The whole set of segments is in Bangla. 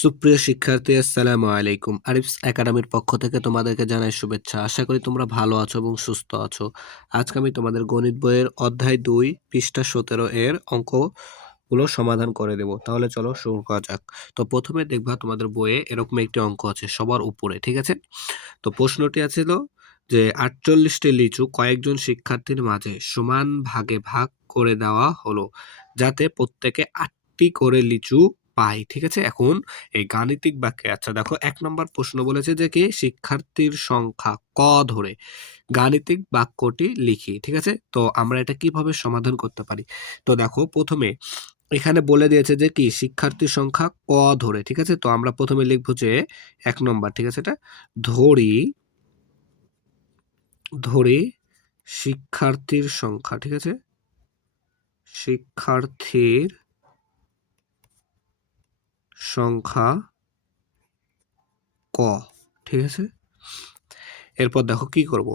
সুপ্রিয় শিক্ষার্থী, আসসালামু আলাইকুম। আরিফস একাডেমির পক্ষ থেকে তোমাদেরকে জানাই শুভেচ্ছা। আশা করি তোমরা ভালো আছো এবং সুস্থ আছো। আজকে আমি তোমাদের গণিত বইয়ের অধ্যায় ২ পৃষ্ঠা ১৭ এর অঙ্কগুলো সমাধান করে দেব। তাহলে চলো শুরু করা যাক। তো প্রথমে দেখবা তোমাদের বইয়ে এরকম একটি অঙ্ক আছে সবার উপরে, ঠিক আছে? তো প্রশ্নটি আছিল যে ৪৮টি লিচু কয়েকজন শিক্ষার্থীর মাঝে সমান ভাগে ভাগ করে দেওয়া হলো, যাতে প্রত্যেকে ৮টি করে লিচু পায়, ঠিক আছে? এখন এই গাণিতিক বাক্যে আচ্ছা দেখো ১ নম্বর প্রশ্ন বলেছে যে কি শিক্ষার্থীর সংখ্যা ক ধরে গাণিতিক বাক্যটি লিখি, ঠিক আছে? তো আমরা এটা কিভাবে সমাধান করতে পারি? তো দেখো প্রথমে এখানে বলে দিয়েছে যে কি শিক্ষার্থীর সংখ্যা ক ধরে, ঠিক আছে? তো আমরা প্রথমে লিখবো যে ১ নম্বর, ঠিক আছে? এটা ধরি ধরি শিক্ষার্থীর সংখ্যা, ঠিক আছে? শিক্ষার্থীর সংখ্যা ক, ঠিক আছে? এরপর দেখো কি করব।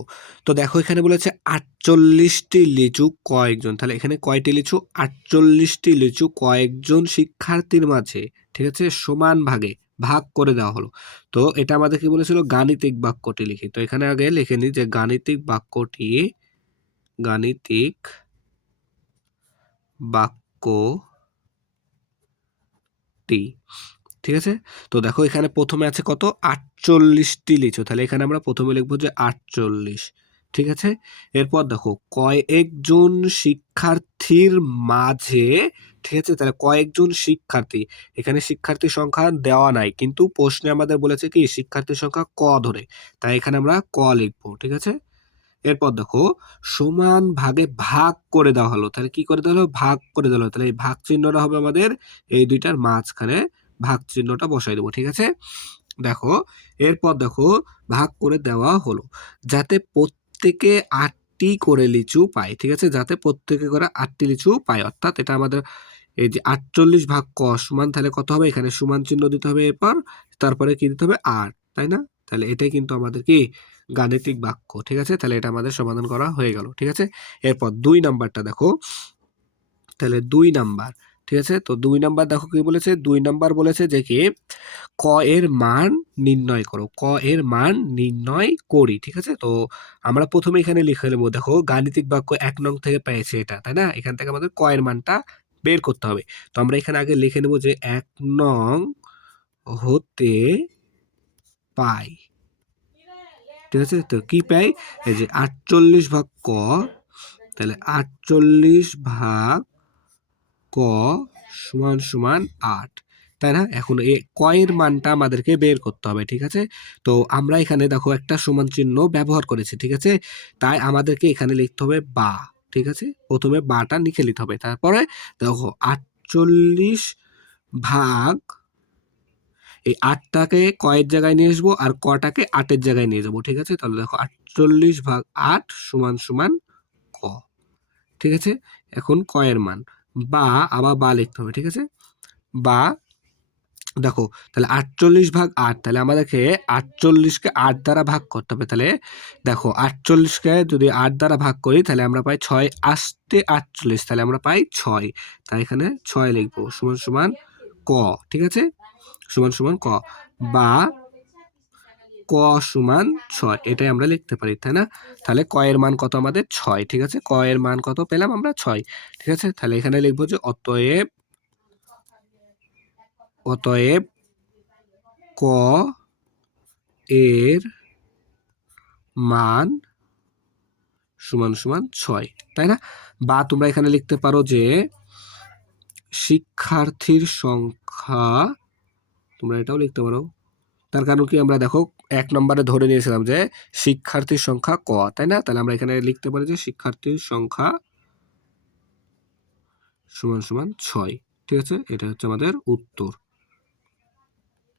তো দেখো এখানে বলেছে ৪৮টি লিচু কয়েকজন, তাহলে এখানে কয়টি লিচু? ৪৮টি লিচু কয়েকজন শিক্ষার্থীর মাঝে, ঠিক আছে, সমান ভাগে ভাগ করে দেওয়া হলো। তো এটা আমাদের কি বলেছিল? গাণিতিক বাক্যটি লিখি। তো এখানে আগে লিখে নিই যে গাণিতিক বাক্যটি ঠিক আছে? তো দেখো এখানে প্রথমে আছে কত? ৪৮টি লিচু। তাহলে এখানে আমরা প্রথমে লিখবো যে ৪৮, ঠিক আছে? এরপর দেখো কয়েকজন শিক্ষার্থীর মাঝে, ঠিক আছে? তাহলে কয়েকজন শিক্ষার্থী, এখানে শিক্ষার্থীর সংখ্যা দেওয়া নাই, কিন্তু প্রশ্নে আমাদের বলেছে কি শিক্ষার্থীর সংখ্যা ক ধরে, তাই এখানে আমরা ক লিখবো, ঠিক আছে? এরপর দেখো সমান ভাগে ভাগ করে দেওয়া হলো, তাহলে কি করে দেওয়া হলো? ভাগ করে দেওয়া হলো। তাহলে এই ভাগ চিহ্নটা হবে আমাদের এই দুইটার মাঝখানে, ভাগ চিহ্নটা বসাই দেবো, ঠিক আছে? দেখো এরপর দেখো ভাগ করে দেওয়া হলো যাতে প্রত্যেকে ৮টি করে লিচু পায়, ঠিক আছে? যাতে প্রত্যেকে করে ৮টি লিচু পায়, অর্থাৎ এটা আমাদের এই যে ৪৮ ভাগ ক সমান, তাহলে কত হবে? এখানে সমান চিহ্ন দিতে হবে, এরপর তারপরে কি দিতে হবে? ৮, তাই না? তাহলে এটাই কিন্তু আমাদের কি গাণিতিক বাক্য, ঠিক আছে? তাহলে এটা আমাদের সমাধান করা হয়ে গেল, ঠিক আছে? এরপর ২ নাম্বারটা দেখো, তাহলে ২ নাম্বার, ঠিক আছে? তো ২ নাম্বার দেখো কি বলেছে? ২ নাম্বার বলেছে যে কি ক এর মান নির্ণয় করো। ক এর মান নির্ণয় করি, ঠিক আছে? তো আমরা প্রথমে এখানে লিখে নেবো, দেখো গাণিতিক বাক্য ১ নং থেকে পেয়েছে এটা, তাই না? এখান থেকে আমাদের ক এর মানটা বের করতে হবে। তো আমরা এখানে আগে লিখে নেব যে ১ নং হতে পাই, ঠিক আছে? তো কি পাই? এই যে ৪৮ ভাগ ক, তাহলে ৪৮ ভাগ ক সমান সমান ৮, তাই না? এখন এই ক এর মানটা আমাদেরকে বের করতে হবে, ঠিক আছে? তো আমরা এখানে দেখো একটা সমান চিহ্ন ব্যবহার করেছি, ঠিক আছে? তাই আমাদেরকে এখানে লিখতে হবে বা, ঠিক আছে? প্রথমে বাটা লিখে নিতে হবে, তারপরে দেখো ৪৮ ভাগ এই ৮টাকে কয়ের জায়গায় নিয়ে আসবো আর কটাকে ৮-এর জায়গায় নিয়ে যাবো, ঠিক আছে? তাহলে দেখো ৪৮ ভাগ ৮ সমান সমান ক, ঠিক আছে? এখন ক এর মান বা, আবার বা লিখতে হবে, ঠিক আছে? বা দেখো তাহলে ৪৮ ভাগ ৮, তাহলে আমাদেরকে ৪৮কে ৮ দ্বারা ভাগ করতে হবে। তাহলে দেখো ৪৮কে যদি ৮ দ্বারা ভাগ করি তাহলে আমরা পাই ৬ আস্তে ৪৮, তাহলে আমরা পাই ৬, তাই এখানে ৬ লিখবো সমান সমান ক, ঠিক আছে? সমান সমান ক বা ক সমান ৬, এটাই আমরা লিখতে পারি, তাই না? তাহলে ক এর মান কত? আমাদের ৬, ঠিক আছে? ক এর মান কত পেলাম আমরা? ৬, ঠিক আছে? তাহলে এখানে লিখবো যে অতএব ক এর মান সমান সমান ৬, তাই না? বা তোমরা এখানে লিখতে পারো যে শিক্ষার্থীর সংখ্যা, তোমরা এটাও লিখতে পারো। তার কারণ কি আমরা দেখো ১ নম্বরে ধরে নিয়েছিলাম যে শিক্ষার্থীর সংখ্যা ক, তাই না? তাহলে আমরা এখানে লিখতে পারি যে শিক্ষার্থীর সংখ্যা সমান সমান ৬, ঠিক আছে? এটা হচ্ছে আমাদের উত্তর,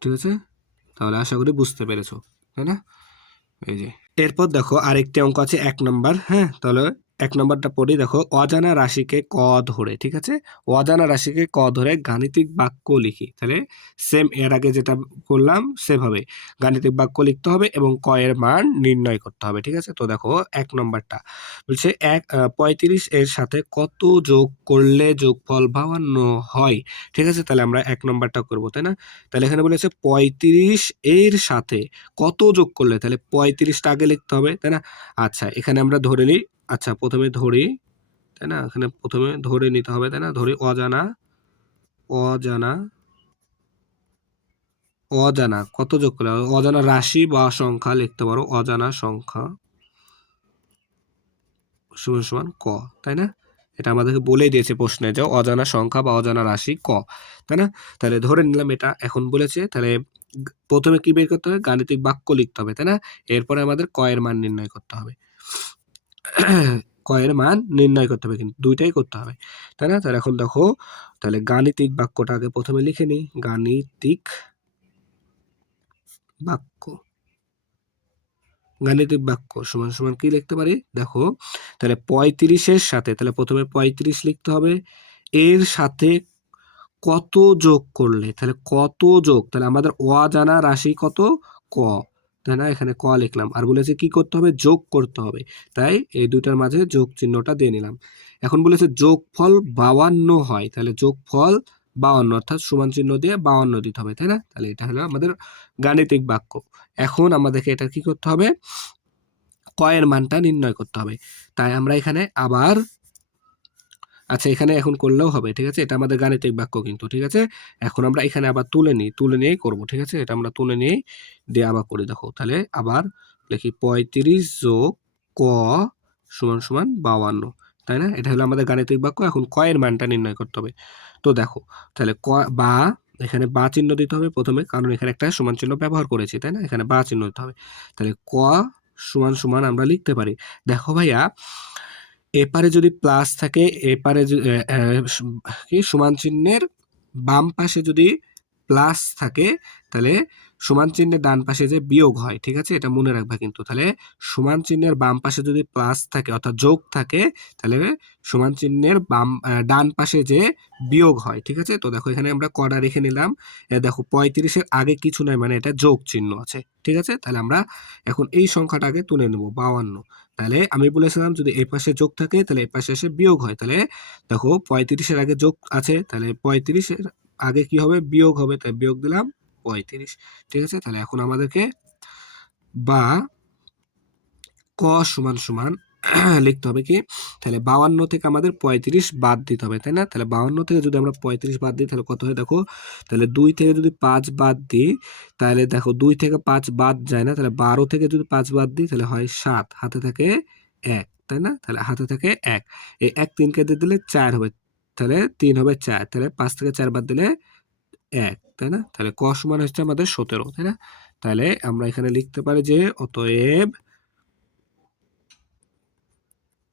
ঠিক আছে? তাহলে আশা করি বুঝতে পেরেছো, তাই না? এই যে এরপর দেখো আরেকটি অঙ্ক আছে ১ নাম্বার, হ্যাঁ? তাহলে এক নম্বরটা পড়ি, দেখো অজানা রাশিকে ক ধরে, ঠিক আছে, অজানা রাশিকে ক ধরে গাণিতিক বাক্য লিখি। তাহলে সেম এর আগে যেটা করলাম সেভাবে গাণিতিক বাক্য লিখতে হবে এবং ক এর মান নির্ণয় করতে হবে, ঠিক আছে। তো দেখো এক নম্বরটা বলছে 35 এর সাথে কত যোগ করলে যোগফল 52 হয়, ঠিক আছে। তাহলে আমরা এক নম্বরটা করবো, তাই না। তাহলে এখানে বলেছে 35 এর সাথে কত যোগ করলে, তাহলে 35টা আগে লিখতে হবে, তাই না। আচ্ছা এখানে আমরা ধরে নিই, আচ্ছা প্রথমে ধরি, তাই না, এখানে প্রথমে ধরে নিতে হবে, তাই না। ধরি অজানা, অজানা, অজানা কত যোগ করলে, অজানা রাশি বা সংখ্যা লিখতে পারো, অজানা সংখ্যা সমান সমান ক, তাই না। এটা আমাদেরকে বলেই দিয়েছে প্রশ্নে যে অজানা সংখ্যা বা অজানা রাশি ক, তাই না। তাহলে ধরে নিলাম এটা এখন বলেছে, তাহলে প্রথমে কি বের করতে হবে, গাণিতিক বাক্য লিখতে হবে, তাই না। এরপরে আমাদের ক এর মান নির্ণয় করতে হবে, ক এর মান নির্ণয় করতে হবে, কিন্তু দুইটাই করতে হবে, তাই না। তাহলে এখন দেখো, তাহলে গাণিতিক বাক্যটা আগে প্রথমে লিখে নিই, গাণিতিক বাক্য, গাণিতিক বাক্য সমান সমান কি লিখতে পারি, দেখো তাহলে 35-এর সাথে, তাহলে প্রথমে 35 লিখতে হবে, এর সাথে কত যোগ করলে, তাহলে কত যোগ, তাহলে আমাদের অজানা রাশি কত, ক, তাই না, এখানে ক লিখলাম, আর বলেছে কি করতে হবে, যোগ করতে হবে, তাই এই দুইটার মাঝে যোগ চিহ্নটা দিয়ে নিলাম। এখন বলেছে যোগফল 52 হয়, তাহলে যোগফল 52 অর্থাৎ সমান চিহ্ন দিয়ে 52 দিতে হবে, তাই না। তাহলে এটা হলো আমাদের গাণিতিক বাক্য। এখন আমাদেরকে এটা কি করতে হবে, ক এর মানটা নির্ণয় করতে হবে। তাই আমরা এখানে আবার, আচ্ছা এখানে এখন করলেও হবে, ঠিক আছে, এটা আমাদের গাণিতিক বাক্য কিন্তু, ঠিক আছে। এখন আমরা এখানে আবার তুলে নিই, তুলে নিয়েই করবো, ঠিক আছে, এটা আমরা তুলে নিয়েই দিয়ে আবার করি। দেখো তাহলে আবার লিখি 35 যোগ ক সমান সমান 52, তাই না। এটা হলো আমাদের গাণিতিক বাক্য। এখন ক এর মানটা নির্ণয় করতে হবে। তো দেখো তাহলে ক বা, এখানে বা চিহ্ন দিতে হবে প্রথমে, কারণ এখানে একটা সমান চিহ্ন ব্যবহার করেছি, তাই না, এখানে বা চিহ্ন দিতে হবে। তাহলে ক সমান সমান আমরা লিখতে পারি, দেখো ভাইয়া এপারে যদি প্লাস থাকে, এপারে কি সমান চিহ্নের বাম পাশে যদি প্লাস থাকে, তাহলে সমান চিহ্নের ডান পাশে যে বিয়োগ হয়, ঠিক আছে, এটা মনে রাখবা কিন্তু। তাহলে সমান চিহ্নের বাম পাশে যদি প্লাস থাকে অর্থাৎ যোগ থাকে, তাহলে সমান চিহ্নের ডান পাশে যে বিয়োগ হয়, ঠিক আছে। তো দেখো এখানে আমরা কটা রেখে নিলাম, দেখো 35-এর আগে কিছু নাই, মানে এটা যোগ চিহ্ন আছে, ঠিক আছে। তাহলে আমরা এখন এই সংখ্যাটা আগে তুলে নেব 52। তাহলে আমি বলেছিলাম যদি এই পাশে যোগ থাকে তাহলে এই পাশে এসে বিয়োগ হয়, তাহলে দেখো 35-এর আগে যোগ আছে, তাহলে 35-এর আগে কি হবে, বিয়োগ হবে, তাই বিয়োগ দিলাম 35, ঠিক আছে। তাহলে এখন আমাদেরকে বা ক সমান সমান লিখতে হবে কি, তাহলে 52 থেকে আমাদের 35 বাদ দিতে হবে, তাই না। তাহলে 52 থেকে যদি আমরা 35 বাদ দিই তাহলে কত হয়, দেখো তাহলে 2 থেকে যদি 5 বাদ দিই, তাহলে দেখো 2 থেকে 5 বাদ যায় না, তাহলে 12 থেকে যদি 5 বাদ দিই তাহলে হয় 7, হাতে থাকে 1, তাই না। তাহলে হাতে থাকে 1, এই 1 3 কেটে দিলে 4 হবে, তাহলে 3 হবে 4, তাহলে 5 থেকে 4 বাদ দিলে 1, তাই না। তাহলে ক সমান হচ্ছে আমাদের 17, তাই না। তাহলে আমরা এখানে লিখতে পারি যে অতএব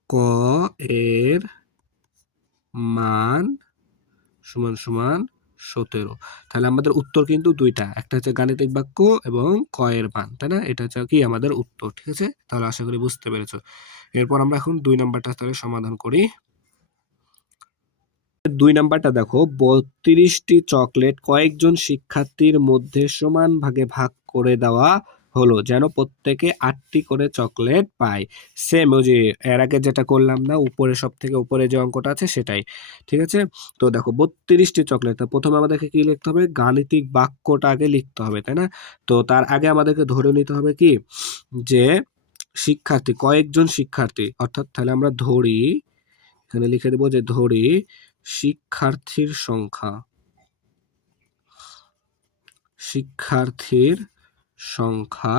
ক এর মান সমান সমান 17। তাহলে আমাদের উত্তর কিন্তু দুইটা, একটা হচ্ছে গাণিতিক বাক্য এবং ক এর মান, তাই না, এটা হচ্ছে কি আমাদের উত্তর, ঠিক আছে। তাহলে আশা করি বুঝতে পেরেছো। এরপর আমরা এখন 2 নাম্বারটা তাহলে সমাধান করি। 2 নাম্বারটা দেখো, 32টি চকলেট কয়েকজন শিক্ষার্থীর মধ্যে সমান ভাগে ভাগ করে দেওয়া হলো, যেন প্রত্যেকে 8টি করে চকলেট পায়। সেম ওই যে এর আগে যেটা করলাম না, উপরে সব থেকে উপরে যে অঙ্কটা আছে সেটাই, ঠিক আছে। তো দেখো 32টি চকলেট, প্রথমে আমাদেরকে কি লিখতে হবে, গাণিতিক বাক্যটা আগে লিখতে হবে, তাই না। তো তার আগে আমাদেরকে ধরে নিতে হবে কি, যে শিক্ষার্থী, কয়েকজন শিক্ষার্থী, অর্থাৎ তাহলে আমরা ধরি, এখানে লিখে দেবো যে ধরি শিক্ষার্থীর সংখ্যা, শিক্ষার্থীর সংখ্যা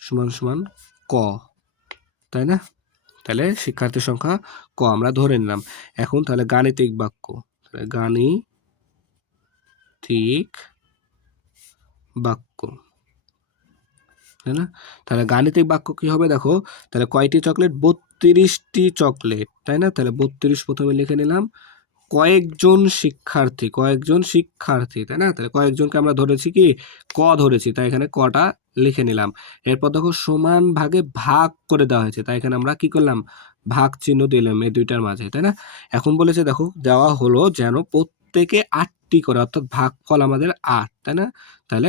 সমান সমান ক, তাই না। তাহলে শিক্ষার্থীর সংখ্যা ক আমরা ধরে নিলাম। এখন তাহলে গাণিতিক বাক্য, গাণিতিক বাক্য, তাই না। তাহলে গাণিতিক বাক্য কি হবে, দেখো তাহলে কয়টি চকলেট, 32টি চকলেট, তাই না। তাহলে 32 প্রথমে লিখে নিলাম, কয়েকজন শিক্ষার্থী, কয়েকজন শিক্ষার্থী, তাই না। তাহলে কয়েকজনকে আমরা ধরেছি কি, ক ধরেছি, তাই এখানে কটা লিখে নিলাম। এরপর দেখো সমান ভাগে ভাগ করে দেওয়া হয়েছে, তাই এখানে আমরা কি করলাম, ভাগ চিহ্ন দিলাম এই দুইটার মাঝে, তাই না? এখন বলেছে দেখো দেওয়া হলো যেন প্রত্যেকে 8টি করে, অর্থাৎ ভাগফল আমাদের 8, তাই না? তাহলে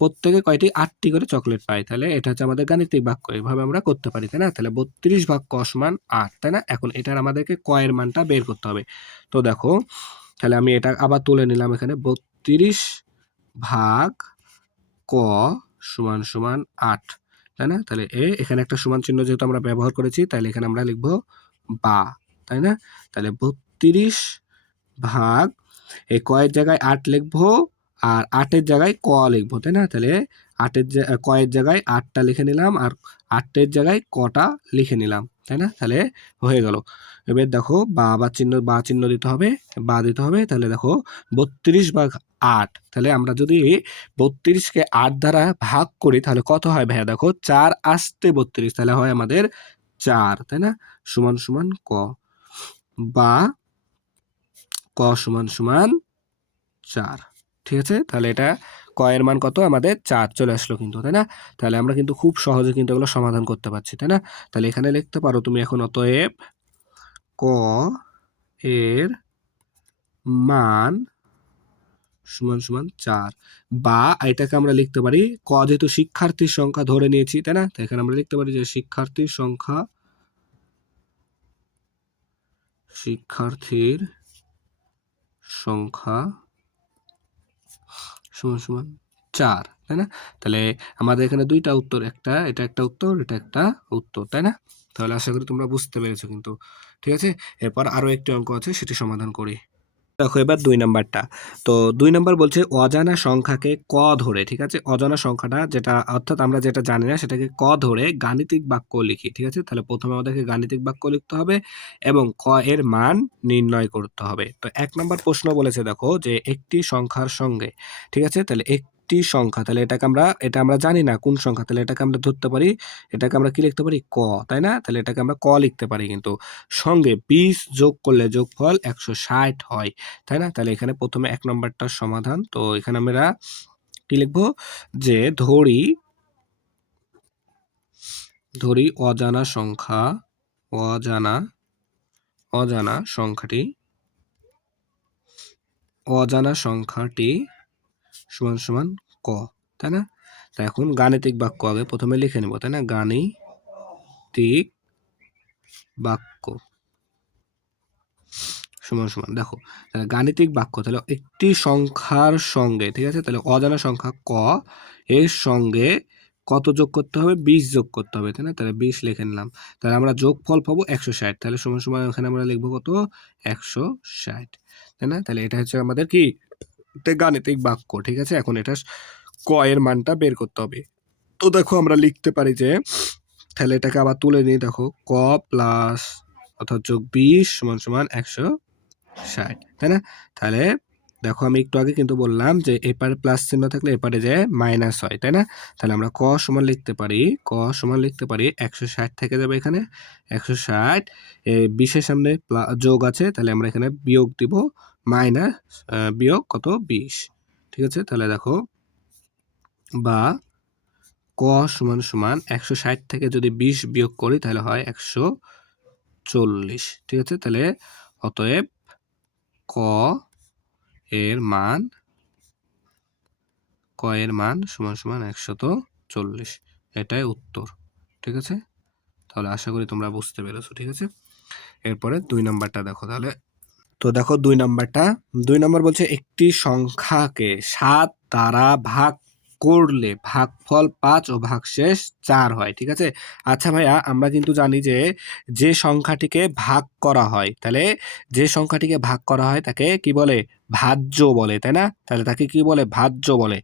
প্রত্যেকে কয়টি, 8টি করে চকলেট পায়। তাহলে এটা হচ্ছে আমাদের গাণিতিক বাক্য, এভাবে আমরা করতে পারি, তাই না? তাহলে 32 ভাগ ক সমান 8, তাই না? এখন এটার আমাদেরকে ক এর মানটা বের করতে হবে। তো দেখো তাহলে আমি এটা আবার তুলে নিলাম, এখানে 32 ভাগ ক সমান সমান 8, তাই না? তাহলে এখানে একটা সমান চিহ্ন যেহেতু আমরা ব্যবহার করেছি, তাহলে এখানে আমরা লিখবো বা, তাই না? তাহলে 32 ভাগ এই কয়ের জায়গায় 8 লিখবো আর 8-এর জায়গায় ক লিখবো, তাই না? তাহলে কয়ের জায়গায় 8টা লিখে নিলাম আর 8-এর জায়গায় কটা লিখে নিলাম, তাই না? তাহলে হয়ে গেল। এবার দেখো বা চিহ্ন দিতে হবে, দিতে হবে। তাহলে দেখো 32 ভাগ 8, তাহলে আমরা যদি 32-কে 8 দ্বারা ভাগ করি তাহলে কত হয় ভাইয়া? দেখো 4 আসতে 32, তাহলে হয় আমাদের 4, তাই না? সমান সমান ক, বা ক সমান সমান 4, ঠিক আছে? তাহলে এটা ক এর মান কত, আমাদের 4 চলে আসলো কিন্তু, তাই না? তাহলে আমরা কিন্তু খুব সহজে কিন্তু এগুলো সমাধান করতে পারছি, তাই না? তাহলে এখানে লিখতে পারো তুমি এখন, অতএব ক এর মান সমান সমান 4, বা এটাকে আমরা লিখতে পারি, ক যেহেতু শিক্ষার্থীর সংখ্যা ধরে নিয়েছি, তাই না? তো এখানে আমরা লিখতে পারি যে শিক্ষার্থীর সংখ্যা সমান সমান 4, তাই না? তাহলে আমাদের এখানে দুইটা উত্তর, এটা একটা উত্তর, এটা একটা উত্তর, তাই না? তাহলে আশা করি তোমরা বুঝতে পেরেছো কিন্তু, ঠিক আছে? এরপর আরো একটি অঙ্ক আছে, সেটি সমাধান করি। দেখো এবার 2 নাম্বারটা। তো 2 নাম্বার বলছে অজানা সংখ্যাকে ক ধরে, ঠিক আছে? অজানা সংখ্যাটা যেটা, অর্থাৎ আমরা যেটা জানি না সেটাকে ক ধরে গাণিতিক বাক্য লিখি, ঠিক আছে? তাহলে প্রথমে আমাদেরকে গাণিতিক বাক্য লিখতে হবে এবং ক এর মান নির্ণয় করতে হবে। তো 1 নাম্বার প্রশ্ন বলেছে দেখো যে একটি সংখ্যার সঙ্গে, ঠিক আছে? তাহলে একটি সংখ্যা, তাহলে এটা আমরা জানি না কোন সংখ্যা, তাহলে এটাকে আমরা ধরতে পারি, এটাকে আমরা কি লিখতে পারি, ক, তাই না? তাহলে এটাকে আমরা ক লিখতে পারি, কিন্তু সঙ্গে 20 যোগ করলে যোগফল 160 হয়, তাই না? তাহলে এখানে প্রথমে 1 নম্বরটার সমাধান। তো এখানে আমরা কি লিখবো, যে ধরি অজানা সংখ্যাটি সমান সমান ক, তাই না? তা এখন গাণিতিক বাক্য আগে প্রথমে লিখে নেব, তাই না? গাণিতিক বাক্য সমান সমান, দেখো তাহলে গাণিতিক বাক্য, তাহলে একটি সংখ্যার সঙ্গে, ঠিক আছে? তাহলে অজানা সংখ্যা ক এর সঙ্গে কত যোগ করতে হবে, 20 যোগ করতে হবে, তাই না? তাহলে 20 লিখে নিলাম। তাহলে আমরা যোগফল পাবো 160, তাহলে সমান সমান এখানে আমরা লিখবো কত, 160, তাই না? তাহলে এটা হচ্ছে আমাদের কি, গাণিতিক বাক্য, ঠিক আছে? এখন এটা ক এর মানটা বের করতে হবে। তো দেখো আমরা লিখতে পারি যে, তাহলে এটাকে আবার তুলে নিই, দেখো ক প্লাস অর্থাৎ যোগ 20 সমান সমান 160, তাই না? তাহলে দেখো আমি একটু আগে কিন্তু বললাম যে এপারে প্লাস চিহ্ন থাকলে এপারে যে মাইনাস হয়, তাই না? তাহলে আমরা ক সমান লিখতে পারি 160 থেকে যাবে এখানে 160, 20-এর সামনে যোগ আছে, তাহলে আমরা এখানে বিয়োগ দিব, মাইনাস বিয়োগ কত, 20, ঠিক আছে? তাহলে দেখো বা ক সমান সমান 160 থেকে যদি 20 বিয়োগ করি তাহলে হয় 140, ঠিক আছে? তাহলে অতএব ক এর মান সমান সমান 140, এটাই উত্তর, ঠিক আছে? তাহলে আশা করি তোমরা বুঝতে পেরেছো, ঠিক আছে? এরপরে 2 নাম্বারটা দেখো তাহলে। তো দেখো 2 নাম্বার বলছে একটি সংখ্যাকে 7 দ্বারা ভাগ করলে ভাগফল 5 ও ভাগশেষ 4 হয়, ঠিক আছে? আচ্ছা ভাইয়া, আমরা কিন্তু জানি যে সংখ্যাটিকে ভাগ করা হয়, তাহলে যে সংখ্যাটিকে ভাগ করা হয় তাকে কি বলে, ভাজ্য বলে, তাই না? তাহলে তাকে কি বলে, ভাজ্য বলে।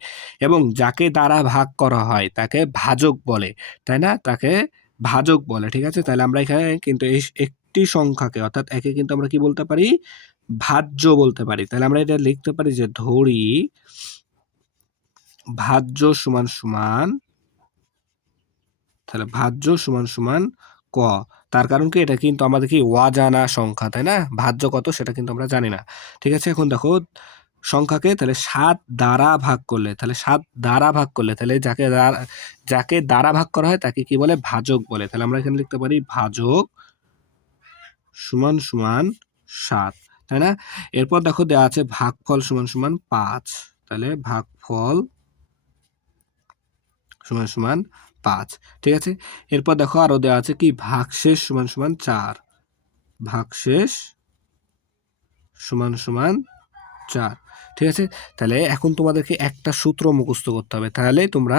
এবং যাকে দ্বারা ভাগ করা হয় তাকে ভাজক বলে, তাই না? তাকে ভাজক বলে, ঠিক আছে? তাহলে আমরা এখানে কিন্তু এই একটি সংখ্যাকে, অর্থাৎ একে কিন্তু আমরা কি বলতে পারি, ভাজ্য বলতে পারি। তাহলে আমরা এটা লিখতে পারি যে ধরি ভাজ্য সমান সমান, তাহলে ভাজ্য সমান সমান ক, তার কারণ কি, এটা কিন্তু আমাদের কি অজানা সংখ্যা, তাই না? ভাজ্য কত সেটা কিন্তু আমরা জানি না, ঠিক আছে? এখন দেখো সংখ্যাকে তাহলে 7 দ্বারা ভাগ করলে, তাহলে যাকে দ্বারা ভাগ করা হয় তাকে কি বলে? ভাজক বলে। তাহলে আমরা এখানে লিখতে পারি ভাজক সমান সমান 7, তাই না? এরপর দেখো দেওয়া আছে ভাগফল সমান সমান 5, তাহলে ভাগফল সমান সমান 5, ঠিক আছে? এরপর দেখো আরো দেওয়া আছে কি ভাগশেষ সমান সমান 4, ভাগশেষ সমান সমান 4, ঠিক আছে? তাহলে এখন তোমাদেরকে একটা সূত্র মুখস্থ করতে হবে, তাহলে তোমরা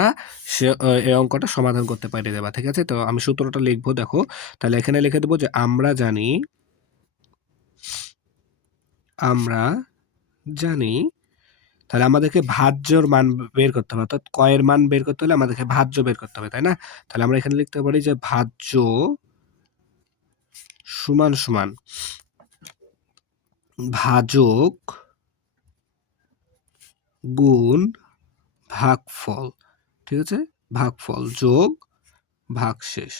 এই অঙ্কটা সমাধান করতে পেরে যাবে, ঠিক আছে? তো আমি সূত্রটা লিখবো, দেখো তাহলে এখানে লিখে দেবো যে আমরা জানি, তাহলে আমাদেরকে ভাজ্যর মান বের করতে হবে, অর্থাৎ ক এর মান বের করতে হলে আমাদেরকে ভাজ্য বের করতে হবে, তাই না? তাহলে আমরা এখানে লিখতে পারি যে ভাজ্য সমান সমান ভাজক গুণ ভাগফল, ঠিক আছে? ভাগফল যোগ ভাগশেষ।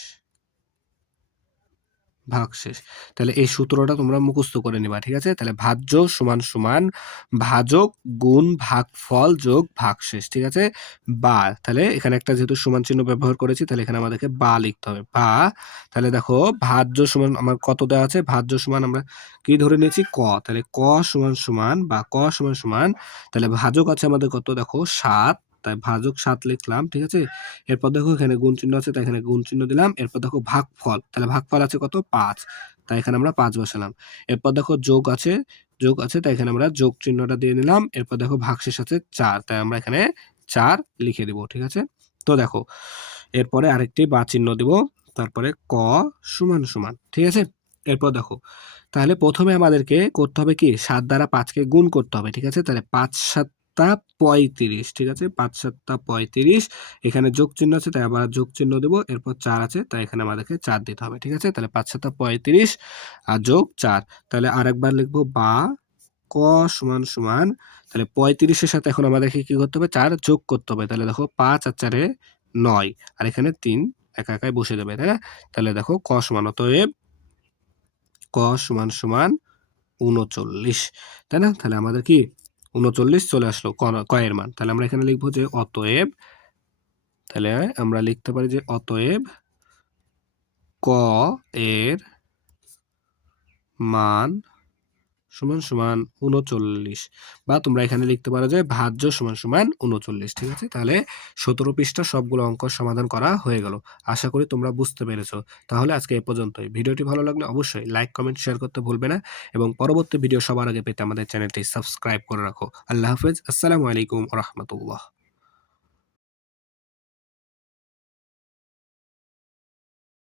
তাহলে এই সূত্রটা তোমরা মুখস্থ করে নিবা, ঠিক আছে? তাহলে ভাজ্য সমান সমান ভাজক গুণ ভাগফল যোগ ভাগশেষ, ঠিক আছে? বা তাহলে এখানে একটা যেহেতু সমান চিহ্ন ব্যবহার করেছি, তাহলে এখানে আমাদেরকে বা লিখতে হবে, বা। তাহলে দেখো ভাজ্য সমান আমার কত দেওয়া আছে? ভাজ্য সমান আমরা কি ধরে নিয়েছি? ক। তাহলে ক সমান সমান বা ক সমান সমান, তাহলে ভাজক আছে আমাদের কত? দেখো 7, তাই ভাজক 7 লিখলাম, ঠিক আছে? এরপর দেখো এখানে গুণ চিহ্ন আছে, তাই এখানে গুণ চিহ্ন দিলাম। এরপর দেখো ভাগফল, তাহলে ভাগফল আছে কত? 5, তাই এখানে আমরা 5 বসালাম। এরপর দেখো যোগ আছে, তাই এখানে আমরা যোগ চিহ্নটা দিয়ে নিলাম। এরপর দেখো ভাগশেষ আছে 4, তাই আমরা এখানে 4 লিখে দিব, ঠিক আছে? তো দেখো এরপরে আরেকটি বা চিহ্ন দিব, তারপরে ক সমান সমান, ঠিক আছে? এরপর দেখো তাহলে প্রথমে আমাদেরকে করতে হবে কি 7 দ্বারা 5 কে গুণ করতে হবে, ঠিক আছে? তাহলে 5 7 35, ঠিক আছে? 5 7 35, এখানে যোগ চিহ্ন আছে তাই আবার যোগ চিহ্ন দেব। এরপর 4 আছে তাই এখানে আমাদেরকে 4 দিতে হবে, ঠিক আছে? তাহলে 5 7 35 আর যোগ 4, তাহলে আরেকবার লিখবো বা ক সমান সমান, তাহলে 35 এর সাথে এখন আমাদেরকে কি করতে হবে? 4 যোগ করতে হবে। তাহলে দেখো 5 আর 4 এ 9, আর এখানে 3 একা একাই বসে যাবে, তাই না? তাহলে দেখো ক সমান, অতএব ক সমান সমান 39, তাই না? তাহলে আমাদের কি 39 চলে আসলো ক এর মান। তাহলে আমরা এখানে লিখবো যে অতএব, তাহলে আমরা লিখতে পারি যে অতএব ক এর মান সমান সমান 39, বা তোমরা এখানে লিখতে পারো যে ভাজ্য সমান সমান 39, ঠিক আছে? তাহলে 17 পৃষ্ঠা সবগুলো অঙ্ক সমাধান করা হয়ে গেল। আশা করি তোমরা বুঝতে পেরেছো। তাহলে আজকে এ পর্যন্তই। ভিডিওটি ভালো লাগলে অবশ্যই লাইক, কমেন্ট, শেয়ার করতে ভুলবে না এবং পরবর্তী ভিডিও সবার আগে পেতে আমাদের চ্যানেলটি সাবস্ক্রাইব করে রাখো। আল্লাহ হাফেজ। আসসালামু আলাইকুম ওয়া রাহমাতুল্লাহ।